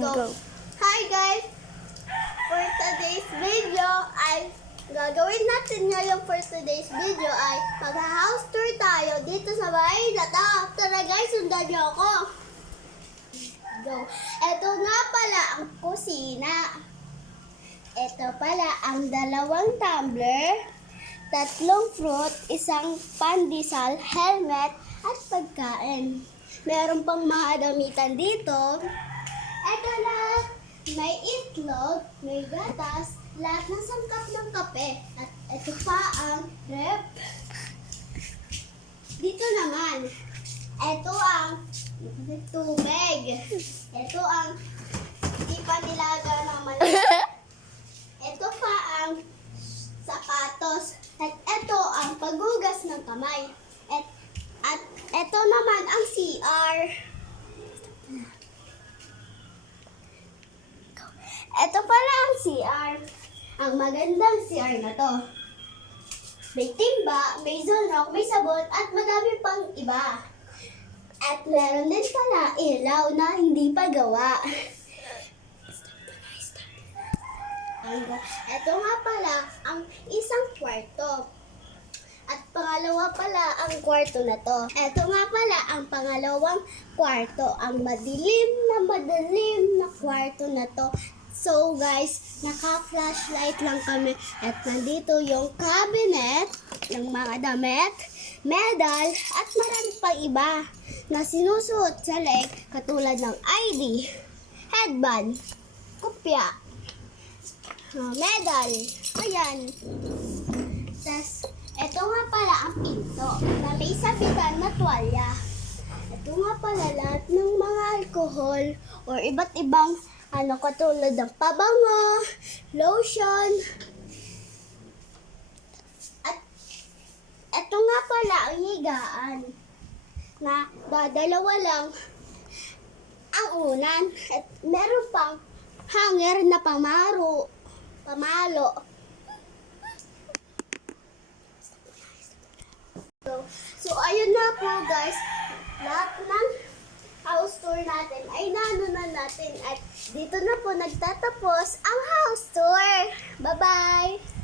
Go. Hi guys! For today's video ay gagawin natin ngayon for today's video ay mag-house tour tayo dito sa bahay na to. Tara guys, sundan niyo ako. Go. Ito nga pala ang kusina. Ito pala ang dalawang tumbler, tatlong fruit, isang pandesal, helmet, at pagkain. Meron pang mga damitan dito. Ito na, may itlog, may gatas, lahat ng sangkap ng kape. At ito pa ang rep. Dito naman, ito ang tubig. Ito ang hindi pa nilaga naman. Ito pa ang sapatos. At ito ang paghugas ng kamay. At ito naman ang CR. Ito pala ang CR. Ang magandang CR na to. May timba, may zonok, may sabon, at madami pang iba. At meron din pala ilaw na hindi pa gawa. Ito nga pala ang isang kwarto. At pangalawa pala ang kwarto na to. Ito nga pala ang pangalawang kwarto. Ang madilim na kwarto na to. So guys, naka-flashlight lang kami. At nandito yung cabinet ng mga damit, medal, at marami pang iba na sinusuot sa leg katulad ng ID, headband, kopya, medal, ayan. Tas, ito nga pala ang pinto na may sabitan na tuwalya. Ito nga pala lahat ng mga alcohol or iba't ibang katulad ng pabango, lotion. At ito nga pala ang higaan na dalawa lang ang unan. At meron pang hanger na pamalo. So, ayun na po guys. Lahat ng house tour natin ay nanunan natin. At dito na po nagtatapos ang house tour. Bye-bye!